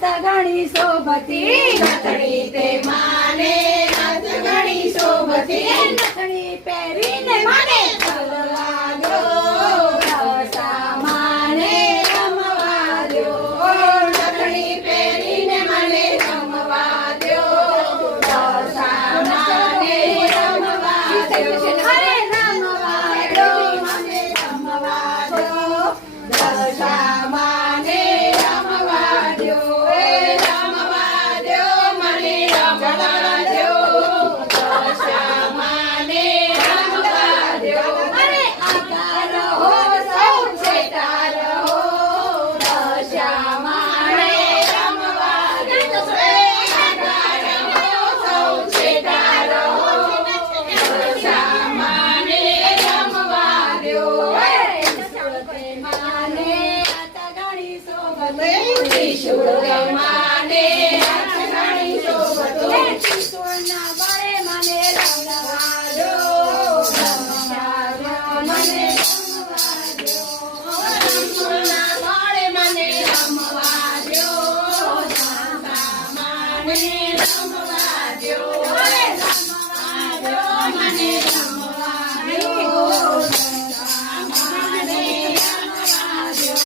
નાત ઘણી શોભતી નથણી તે માને નાત ઘણી શોભતી નથણી પહેરીને માને રમવા દો રસા માને રમવા દો નથણી પહેરીને મને રમવા દો રસા માને રમવા દો અરે રમવા દો મને રમવા દો રસા માને રમવા દો રમવા દો મને રમવા દો રસા માને રમવા દો અરે આતા રહો સૌ છેટા રહો રસા માને રમવા દો આતા રહો સૌ છેટા રહો રસા માને રમવા દો માને ત્રિશુળ માને હાથ ઘણી શોભતો ત્રિશુળના બળે મને રમવા દો મને રમવા દો ત્રિશુળના બળે મને રમવા દો માને રમવા દો